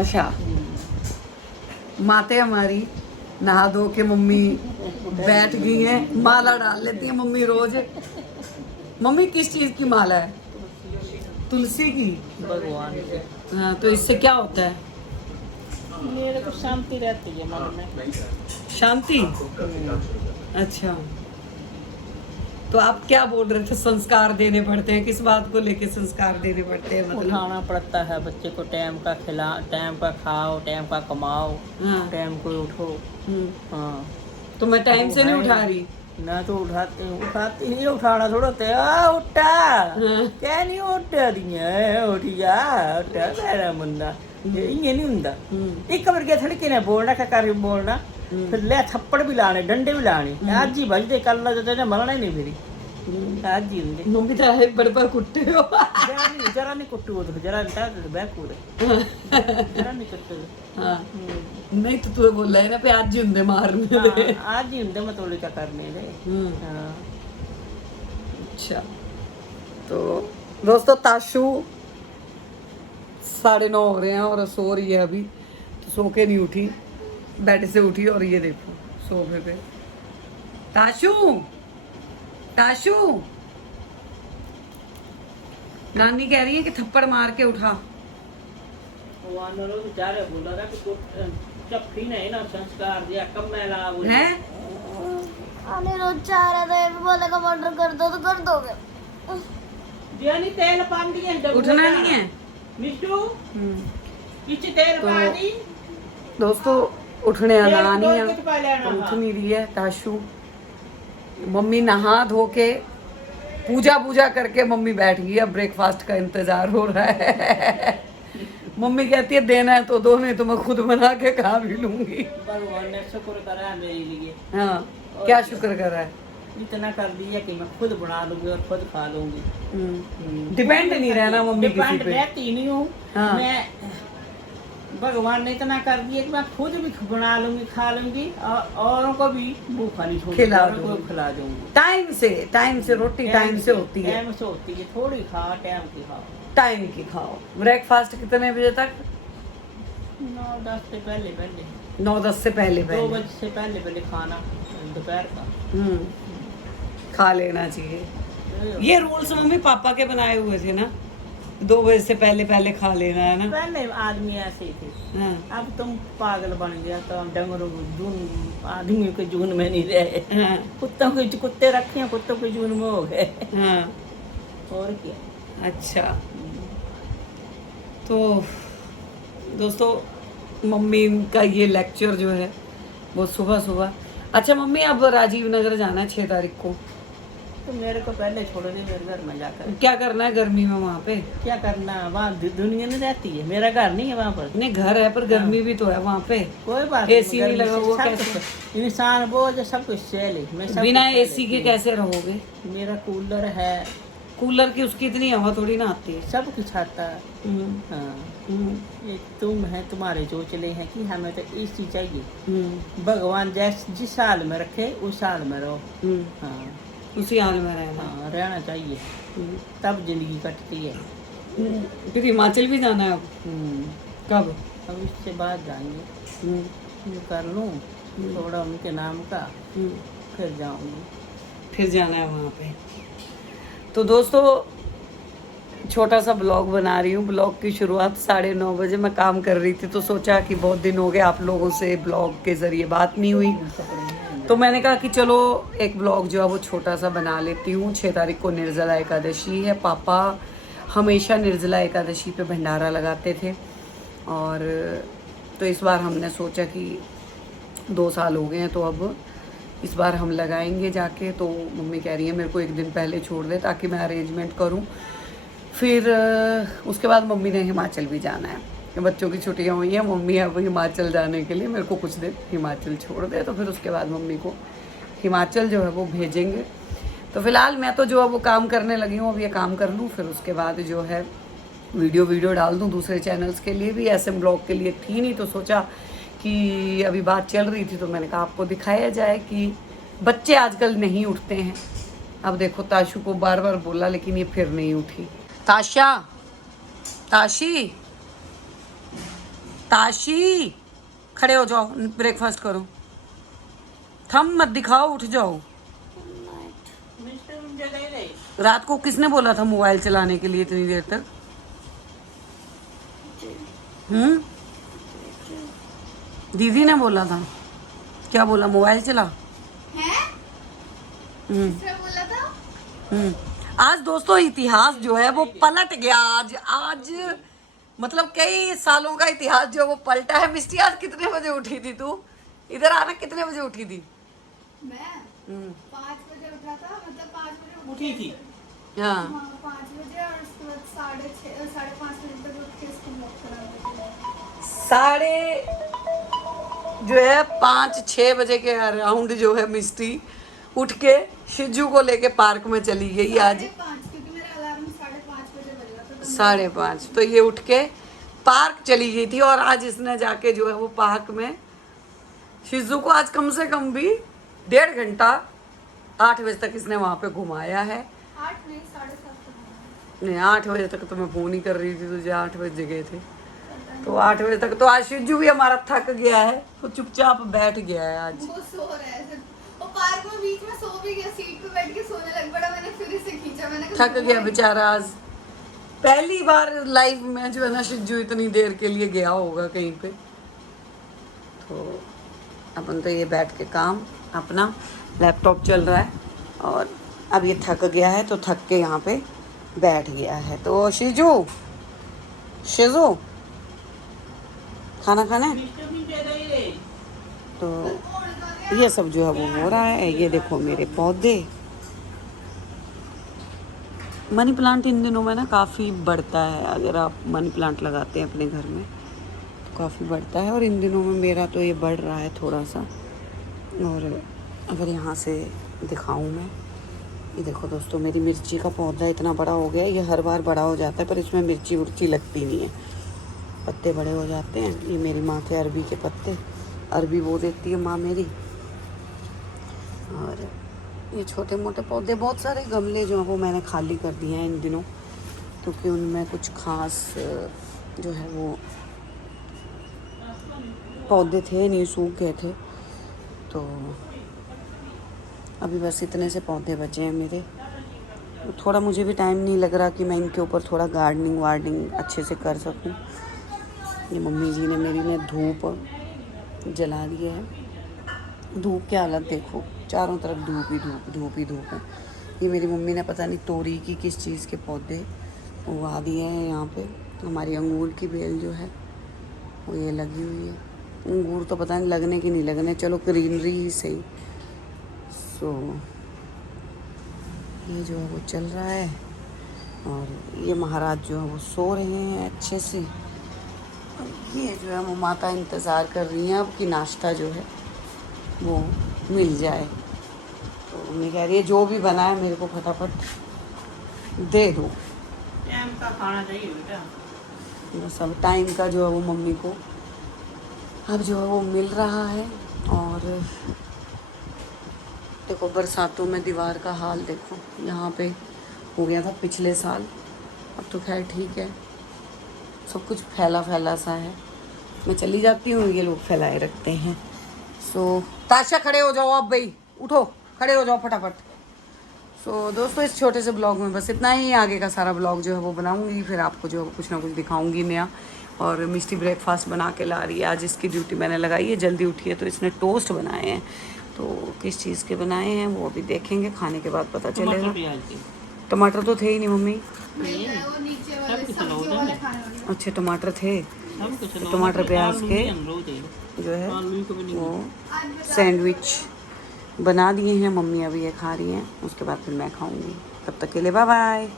अच्छा, माते हमारी नहा धो के मम्मी बैठ गई हैं, माला डाल लेती है मम्मी रोज। मम्मी किस चीज की माला है? तुलसी की। भगवान से हाँ, तो इससे क्या होता है? मेरे को शांति रहती है मन में। शांति। अच्छा, तो आप क्या बोल रहे थे? संस्कार देने पड़ते हैं, किस बात को लेके संस्कार देने पड़ते हैं? मतलब उठाना पड़ता है बच्चे को, टाइम का खिला, टाइम का खाओ, टाइम का कमाओ, हाँ। टाइम को उठो। हाँ, तो मैं टाइम से नहीं वो उठा है। रही। ना तो उठाती नहीं, उठाना थोड़ा होता है। उठा हाँ। क्या नहीं उठा दिया, उठ जा, उठा मेरा मुंडा, ये नहीं ਹੁੰਦਾ। एक बार क्या थड़ी किने बोलना क्या कर बोलना, फिर ले थप्पड़ भी लाने, डंडे भी लाने। आज ही भजदे कल जो तेने मरना ही नहीं फिरी। आज ही होंगे मम्मी तो है बड़े पर कुट्टे हो। जरा नहीं कुट्टू हो तो जरा नहीं बैक हो जरा नहीं कुट्टू। हाँ, नहीं तो तू बोल रहा है ना पे आज ही उन्दे मारने दे। आज ही होंगे मतोली का करने दे। हाँ। अच्छा, तो दोस्तों ताशु 9:30 हो रहे हैं और सो रही है अभी, तो सो के नहीं उठी, बेड से उठी और ये देखो सोफे पे। ताशु, ताशु, नानी कह रही है कि थप्पड़ मार के उठा। वानरो बेचारे बोला था कि चप्पी नहीं ना संस्कार दिया कब मैं ला बोल है आने रोज चाह रहा था, ये भी बोलेगा ऑर्डर कर दो तो कर दोगे। दिया नहीं तेल पान दिए, उठना नहीं है। मिट्टू किसी तेल तो पान दी दोस्तों उठने अदा नहीं है, कुछ पा लेना। तो उठ नहीं रही है ताशु। मम्मी नहा धो के पूजा पूजा करके मम्मी बैठ गई है, ब्रेकफास्ट का इंतजार हो रहा है। मम्मी कहती है देना है तो दो, नहीं तो मैं खुद बना के खा भी लूंगी। भगवान ने शुक्र करा है मेरे लिए। हाँ, क्या शुक्र कर रहा है? इतना कर दिया कि मैं खुद बना लूंगी और खुद खा लूंगी। डिपेंड नहीं रहना मम्मी किसी डिपेंड पे। रहती नहीं हूँ हाँ। मैं। भगवान ने इतना कर दिया कि मैं खुद भी बना लूंगी, खा लूंगी और औरों को भी भूखा नहीं छोड़ूंगी, खिला औरों को दूंगी। खिला दूंगी। टाइम से रोटी टाइम से होती है। टाइम से होती है, थोड़ी खाओ टाइम की खाओ। टाइम की खाओ। ब्रेकफास्ट कितने बजे तक? 9-10 से पहले पहले, 9-10 से पहले 2 पहले बजे से पहले पहले खाना दोपहर का। खा लेना चाहिए। ये रूल्स मम्मी पापा के बनाए हुए थे ना, 2 बजे से पहले पहले खा लेना है ना। पहले आदमी ऐसे ही थे। हाँ। अब तुम पागल बन गया, तो हम डंगरों जून आदमियों के जून में नहीं रहे। हाँ। कुत्तों के कुत्ते रखे हैं, कुत्तों के जून में हो गए। हाँ। और क्या। अच्छा, तो दोस्तों मम्मी का ये लेक्चर जो है वो सुबह सुबह। अच्छा मम्मी, अब राजीव नगर जाना है 6 तारीख को, तो मेरे को पहले छोड़ दे मेरे घर में जाकर। क्या करना है गर्मी में वहाँ पे? क्या करना, वहाँ दुनिया नहीं रहती है, मेरा घर नहीं है वहाँ पर। नहीं घर है पर गर्मी भी तो है वहाँ पे। कोई बात एसी नहीं गर्मी लगा से हुआ, सब कैसे? कुछ- इंसान बोझ सब कुछ सह ले, मैं सब बिना कुछ सह एसी के लेती कैसे रहोगे? हूँ। मेरा कूलर है, कूलर की उसकी इतनी हवा थोड़ी ना आती है। सब कुछ आता है। हम्म, हाँ, हम्म, एक तुम है, तुम्हारे जो चले हैं कि हमें तो एसी चाहिए। हम्म, भगवान जिस साल में रखे उस साल में रहो। हम्म, हाँ उसी हाल में रहना। हाँ, रहना चाहिए, हम्म, तब जिंदगी कटती है। फिर हिमाचल भी जाना है अब? कब? अब इससे बाद जाएंगे, हम्म, ये कर लूँ थोड़ा उनके नाम का, हम्म, फिर जाऊँगी। फिर जाना है वहाँ पे। तो दोस्तों छोटा सा ब्लॉग बना रही हूँ। ब्लॉग की शुरुआत 9:30 बजे मैं काम कर रही थी, तो सोचा कि बहुत दिन हो गए आप लोगों से ब्लॉग के ज़रिए बात नहीं हुई, तो मैंने कहा कि चलो एक ब्लॉग जो है वो छोटा सा बना लेती हूँ। 6 तारीख को निर्जला एकादशी है। पापा हमेशा निर्जला एकादशी पे भंडारा लगाते थे, और तो इस बार हमने सोचा कि 2 साल हो गए हैं तो अब इस बार हम लगाएंगे जाके। तो मम्मी कह रही है मेरे को एक दिन पहले छोड़ दे ताकि मैं अरेंजमेंट करूं। फिर उसके बाद मम्मी ने हिमाचल भी जाना है, बच्चों की छुट्टियां हुई हैं, मम्मी अब हिमाचल जाने के लिए मेरे को कुछ दिन हिमाचल छोड़ दे, तो फिर उसके बाद मम्मी को हिमाचल जो है वो भेजेंगे। तो फिलहाल मैं तो जो है वो काम करने लगी हूँ, अब ये काम कर लूँ, फिर उसके बाद जो है वीडियो डाल दूँ दूसरे चैनल्स के लिए भी। ऐसे ब्लॉग के लिए थी नहीं, तो सोचा कि अभी बात चल रही थी तो मैंने कहा आपको दिखाया जाए कि बच्चे आजकल नहीं उठते हैं। अब देखो ताशु को बार बार बोला लेकिन ये फिर नहीं उठी। ताशा, ताशी, ताशी खड़े हो जाओ, ब्रेकफास्ट करो। थम मत दिखाओ, उठ जाओ। मिस्टर मुझे दे दे। रात को किसने बोला था मोबाइल चलाने के लिए इतनी देर तक? दीदी ने बोला था। क्या बोला? मोबाइल चला। बोला था आज दोस्तों इतिहास जो है वो पलट गया। आज मतलब कई सालों का इतिहास जो वो पलटा है। मिस्टी आज कितने बजे उठी थी तू? इधर आना, कितने बजे उठी थी? मैं 5 बजे उठा था, मतलब 5 बजे उठी थी। हाँ 5 बजे, और उसके बाद 6:30 5:30 बजे तक उठ के इसको लॉक करा। साढ़े जो है 5-6 बजे के अराउंड जो है मिस्टी उठ के शिजू को लेके पार्क में चली गई आज। 5:30, क्योंकि मेरा अलार्म 5:30 बजे बजा था। 5:30 तो ये उठ के पार्क चली गई थी। और आज इसने जाके जो है वो पार्क में शिजू को आज कम से कम भी 1.5 घंटा 8 बजे तक इसने वहां पे घुमाया है। 8 नहीं 7:30 नहीं 8 बजे तक तो मैं फोन ही कर रही थी तुझे, 8 बजे गए थे तो 8 बजे तक तो आज शिजू भी हमारा थक गया है, तो चुपचाप बैठ गया है आज। वो सो रहा है सिर्फ। वो पार्क में बीच में सो भी गया, सीट पे बैठ के सोने लग पड़ा। मैंने फिर इसे खींचा, मैंने कहा थक गया बेचारा आज। पहली बार लाइफ में जो है ना शिजू इतनी देर के लिए गया होगा कहीं पे। तो अपन तो ये बैठ के काम अपना लैपटॉप चल रहा है और अब ये थक गया है तो थक के यहाँ पे बैठ गया है। तो शिजू खाना खाना है? मिस्टर मुझे दे दे। तो ये सब जो है वो हो रहा है। ये देखो मेरे पौधे। मनी प्लांट इन दिनों में ना काफ़ी बढ़ता है। अगर आप मनी प्लांट लगाते हैं अपने घर में तो काफ़ी बढ़ता है। और इन दिनों में मेरा तो ये बढ़ रहा है थोड़ा सा। और अगर यहाँ से दिखाऊं मैं, ये देखो दोस्तों मेरी मिर्ची का पौधा इतना बड़ा हो गया है। ये हर बार बड़ा हो जाता है पर इसमें मिर्ची उर्ची लगती नहीं है, पत्ते बड़े हो जाते हैं। ये मेरी माँ के अरबी के पत्ते, अरबी बो देती है माँ मेरी। और ये छोटे मोटे पौधे, बहुत सारे गमले जो हैं वो मैंने खाली कर दिए हैं इन दिनों, क्योंकि उनमें कुछ खास जो है वो पौधे थे नहीं, सूख गए थे। तो अभी बस इतने से पौधे बचे हैं मेरे। थोड़ा मुझे भी टाइम नहीं लग रहा कि मैं इनके ऊपर थोड़ा गार्डनिंग वार्डनिंग अच्छे से कर सकूं। ये मम्मी जी ने मेरी ने धूप जला दिया है। धूप की हालत देखो, चारों तरफ धूप ही धूप है। ये मेरी मम्मी ने पता नहीं तोरी की किस चीज़ के पौधे उगा दिए हैं यहाँ पे। हमारी अंगूर की बेल जो है वो ये लगी हुई है। अंगूर तो पता नहीं लगने की नहीं लगने, चलो ग्रीनरी ही सही। सो ये जो है वो चल रहा है। और ये महाराज जो है वो सो रहे हैं अच्छे से। ये जो है वो माता इंतज़ार कर रही हैं अब कि नाश्ता जो है वो मिल जाए। तो मम्मी कह रही है जो भी बना है मेरे को फटाफट दे दो। टाइम का खाना चाहिए बेटा। बस अब टाइम का जो है वो मम्मी को अब जो है वो मिल रहा है। और देखो बरसातों में दीवार का हाल देखो, यहाँ पे हो गया था पिछले साल, अब तो खैर ठीक है, सब कुछ फैला फैला सा है। मैं चली जाती हूँ, ये लोग फैलाए रखते हैं। सो ताशा खड़े हो जाओ, आप भाई उठो, खड़े हो जाओ फटाफट। सो दोस्तों इस छोटे से ब्लॉग में बस इतना ही। आगे का सारा ब्लॉग जो है वो बनाऊंगी, फिर आपको जो है कुछ ना कुछ दिखाऊंगी नया। और मिस्टी ब्रेकफास्ट बना के ला रही है, आज इसकी ड्यूटी मैंने लगाई है, जल्दी उठी है तो इसने टोस्ट बनाए हैं। तो किस चीज़ के बनाए हैं वो अभी देखेंगे, खाने के बाद पता चलेगा। टमाटर तो थे ही नहीं मम्मी। नहीं है, वो नीचे वाले सब्जी वाले खाने वाले। अच्छे टमाटर थे, टमाटर प्याज के जो है वो सैंडविच बना दिए हैं मम्मी, अभी ये खा रही हैं, उसके बाद फिर मैं खाऊंगी। तब तक के लिए बाय बाय।